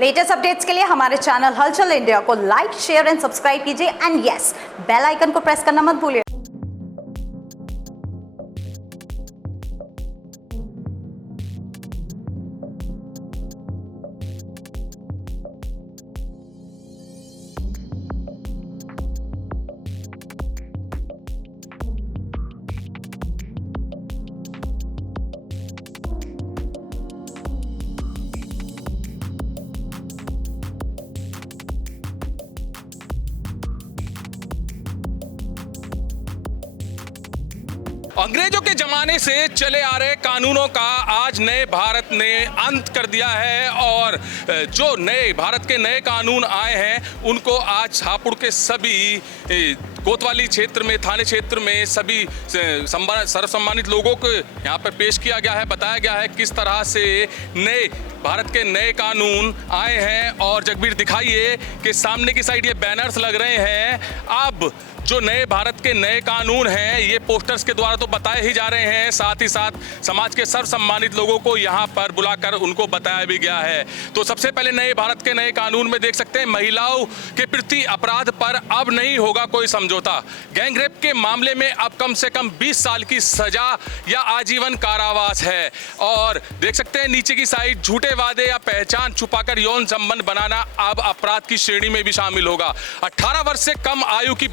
Latest updates के लिए हमारे चैनल हलचल इंडिया को लाइक, शेयर एंड सब्सक्राइब कीजिए एंड यस, बेल आइकन को प्रेस करना मत भूलिए। अंग्रेजों के जमाने से चले आ रहे कानूनों का आज नए भारत ने अंत कर दिया है और जो नए भारत के नए कानून आए हैं उनको आज हापुड़ के सभी कोतवाली क्षेत्र में, थाने क्षेत्र में सभी सर्वसम्मानित लोगों को यहाँ पर पेश किया गया है। बताया गया है किस तरह से नए भारत के नए कानून आए हैं। और जगबीर दिखाइए कि सामने की साइड ये बैनर्स लग रहे हैं। अब जो नए भारत के नए कानून हैं ये पोस्टर्स के द्वारा तो बताए ही जा रहे हैं, साथ ही साथ समाज के सर्वसम्मानित लोगों को यहाँ पर बुलाकर उनको बताया भी गया है। तो सबसे पहले नए भारत के नए कानून में देख सकते हैं महिलाओं के प्रति अपराध पर अब नहीं होगा कोई समझौता। गैंग रेप के मामले में अब कम से कम 20 साल की सजा या आजीवन कारावास है। और देख सकते हैं नीचे की साइड झूठे वादे या पहचान छुपाकर यौन संबंध बनाना अब अपराध की श्रेणी में भी शामिल होगा। 18 वर्ष से कम आयु की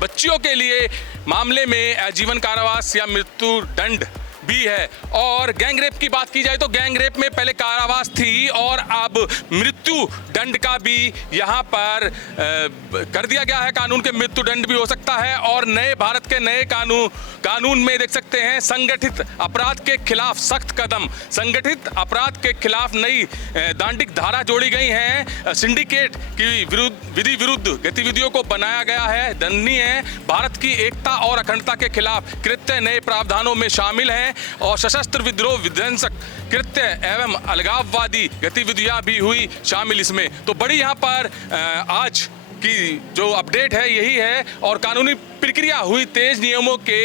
बच्चियों के लिए मामले में आजीवन कारावास या मृत्यु दंड भी है। और गैंग रेप की बात की जाए तो गैंग रेप में पहले कारावास थी और अब मृत्यु दंड का भी यहाँ पर कर दिया गया है। कानून के मृत्यु दंड भी हो सकता है। और नए भारत के नए कानून में देख सकते हैं संगठित अपराध के खिलाफ सख्त कदम, संगठित अपराध के खिलाफ नई दांडिक धारा जोड़ी गई हैं। सिंडिकेट की विधि विरुद्ध गतिविधियों को बनाया गया है, दंडनीय है। भारत की एकता और अखंडता के खिलाफ कृत्य नए प्रावधानों में शामिल हैं और सशस्त्र विद्रोह, विध्वंसक कृत्य एवं अलगाववादी गतिविधियां भी हुई शामिल इसमें। तो बड़ी यहाँ पर आज की जो अपडेट है यही है। और कानूनी प्रक्रिया हुई तेज, नियमों के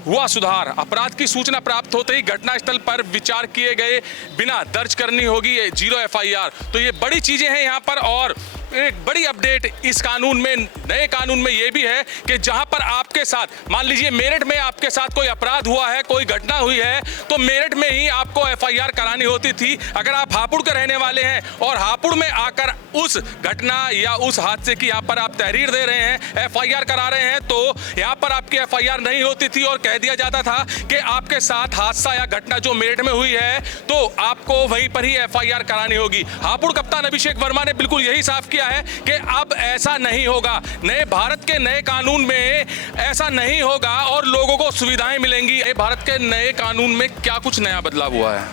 हुआ सुधार। अपराध की सूचना प्राप्त होते ही घटनास्थल पर विचार किए गए बिना दर्ज करनी होगी 0 FIR। तो ये बड़ी चीजें हैं यहाँ पर। और एक बड़ी अपडेट इस कानून में, नए कानून में ये भी है कि जहां पर आपके साथ मान लीजिए मेरठ में आपके साथ कोई अपराध हुआ है, कोई घटना हुई है, तो मेरठ में ही आपको FIR करानी होती थी। अगर आप हापुड़ के रहने वाले हैं और हापुड़ में आकर उस घटना या उस हादसे की यहाँ पर आप तहरीर दे रहे हैं, FIR करा रहे हैं, तो यहाँ पर आपकी FIR नहीं होती थी और कह दिया जाता था कि आपके साथ हादसा या घटना जो मेरठ में हुई है तो आपको वहीं पर ही FIR करानी होगी। हापुड़ कप्तान अभिषेक वर्मा ने बिल्कुल यही साफ किया है कि अब ऐसा नहीं होगा। नए भारत के नए कानून में ऐसा नहीं होगा और लोगों को सुविधाएं मिलेंगी। भारत के नए कानून में क्या कुछ नया बदलाव हुआ है?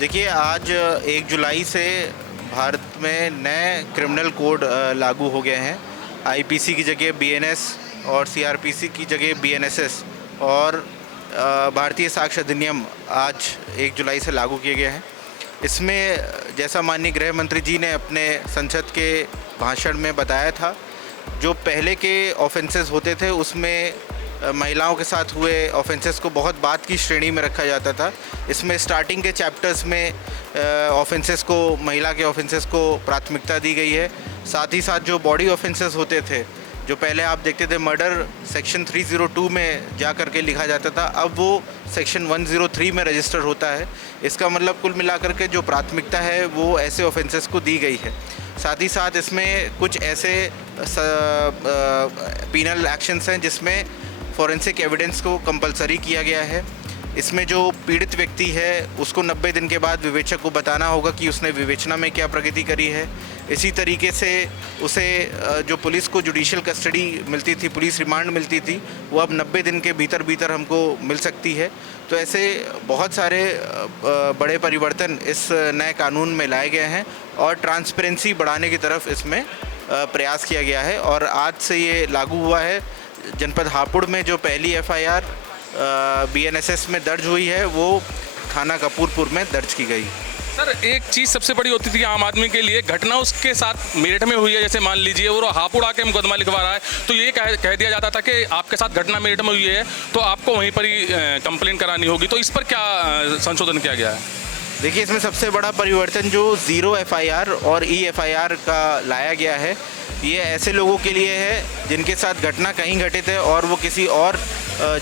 देखिए, आज 1 जुलाई से भारत में नए क्रिमिनल कोड लागू हो गए हैं। IPC की जगह BNS और CRPC की जगह BNSS और भारतीय साक्ष्य अधिनियम आज 1 जुलाई से लागू किए गए हैं। इसमें जैसा माननीय गृह मंत्री जी ने अपने संसद के भाषण में बताया था, जो पहले के ऑफेंसेस होते थे उसमें महिलाओं के साथ हुए ऑफेंसेस को बहुत बाद की श्रेणी में रखा जाता था। इसमें स्टार्टिंग के चैप्टर्स में ऑफेंसेस को, महिला के ऑफेंसेस को प्राथमिकता दी गई है। साथ ही साथ जो बॉडी ऑफेंसेस होते थे, जो पहले आप देखते थे मर्डर सेक्शन 302 में जा कर के लिखा जाता था, अब वो सेक्शन 103 में रजिस्टर होता है। इसका मतलब कुल मिलाकर के जो प्राथमिकता है वो ऐसे ऑफेंसेस को दी गई है। साथ ही साथ इसमें कुछ ऐसे पीनल एक्शंस हैं जिसमें फॉरेंसिक एविडेंस को कंपलसरी किया गया है। इसमें जो पीड़ित व्यक्ति है उसको 90 दिन के बाद विवेचक को बताना होगा कि उसने विवेचना में क्या प्रगति करी है। इसी तरीके से उसे जो पुलिस को जुडिशियल कस्टडी मिलती थी, पुलिस रिमांड मिलती थी, वो अब 90 दिन के भीतर हमको मिल सकती है। तो ऐसे बहुत सारे बड़े परिवर्तन इस नए कानून में लाए गए हैं और ट्रांसपेरेंसी बढ़ाने की तरफ इसमें प्रयास किया गया है। और आज से ये लागू हुआ है। जनपद हापुड़ में जो पहली FIR BNSS में दर्ज हुई है वो थाना कपूरपुर में दर्ज की गई। सर, एक चीज़ सबसे बड़ी होती थी आम आदमी के लिए, घटना उसके साथ मेरठ में हुई है, जैसे मान लीजिए वो हापुड़ आके मुकदमा लिखवा रहा है, तो ये कह दिया जाता था कि आपके साथ घटना मेरठ में हुई है तो आपको वहीं पर ही कंप्लेंट करानी होगी। तो इस पर क्या संशोधन किया गया है? देखिए, इसमें सबसे बड़ा परिवर्तन जो 0 FIR और EFIR का लाया गया है, ये ऐसे लोगों के लिए है जिनके साथ घटना कहीं घटित है और वो किसी और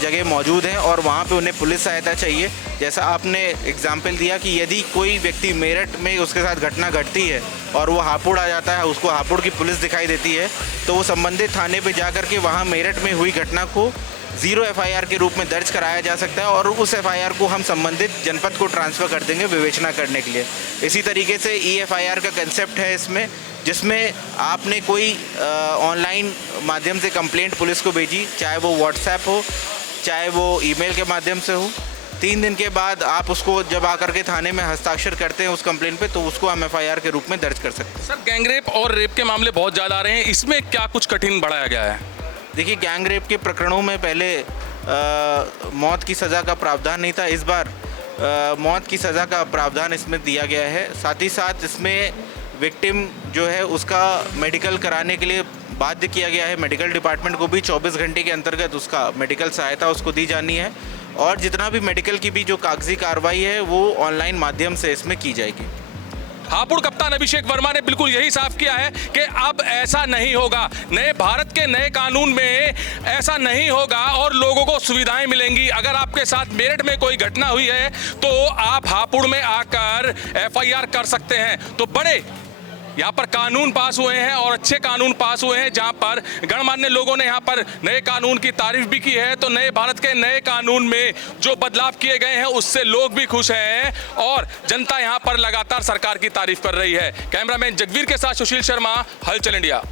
जगह मौजूद हैं और वहाँ पे उन्हें पुलिस सहायता चाहिए। जैसा आपने एग्जाम्पल दिया कि यदि कोई व्यक्ति मेरठ में उसके साथ घटना घटती है और वो हापुड़ आ जाता है, उसको हापुड़ की पुलिस दिखाई देती है, तो वो संबंधित थाने पे जा कर के वहाँ मेरठ में हुई घटना को 0 FIR के रूप में दर्ज कराया जा सकता है और उस FIR को हम संबंधित जनपद को ट्रांसफ़र कर देंगे विवेचना करने के लिए। इसी तरीके से EFIR का कंसेप्ट है इसमें, जिसमें आपने कोई ऑनलाइन माध्यम से कंप्लेंट पुलिस को भेजी, चाहे वो व्हाट्सएप हो, चाहे वो ईमेल के माध्यम से हो, 3 दिन के बाद आप उसको जब आकर के थाने में हस्ताक्षर करते हैं उस कंप्लेंट पे, तो उसको हम FIR के रूप में दर्ज कर सकते हैं। सर, गैंग रेप और रेप के मामले बहुत ज़्यादा आ रहे हैं, इसमें क्या कुछ कठिन बढ़ाया गया है? देखिए, गैंग रेप के प्रकरणों में पहले मौत की सज़ा का प्रावधान नहीं था। इस बार मौत की सज़ा का प्रावधान इसमें दिया गया है। साथ ही साथ इसमें विक्टिम जो है उसका मेडिकल कराने के लिए बाध्य किया गया है। मेडिकल डिपार्टमेंट को भी 24 घंटे के अंतर्गत उसका मेडिकल सहायता उसको दी जानी है और जितना भी मेडिकल की भी जो कागजी कार्रवाई है वो ऑनलाइन माध्यम से इसमें की जाएगी। हापुड़ कप्तान अभिषेक वर्मा ने बिल्कुल यही साफ किया है कि अब ऐसा नहीं होगा। नए भारत के नए कानून में ऐसा नहीं होगा और लोगों को सुविधाएं मिलेंगी। अगर आपके साथ मेरठ में कोई घटना हुई है तो आप हापुड़ में आकर FIR कर सकते हैं। तो बड़े यहाँ पर कानून पास हुए हैं और अच्छे कानून पास हुए हैं, जहाँ पर गणमान्य लोगों ने यहाँ पर नए कानून की तारीफ भी की है। तो नए भारत के नए कानून में जो बदलाव किए गए हैं उससे लोग भी खुश हैं और जनता यहाँ पर लगातार सरकार की तारीफ कर रही है। कैमरामैन जगवीर के साथ सुशील शर्मा, हलचल इंडिया।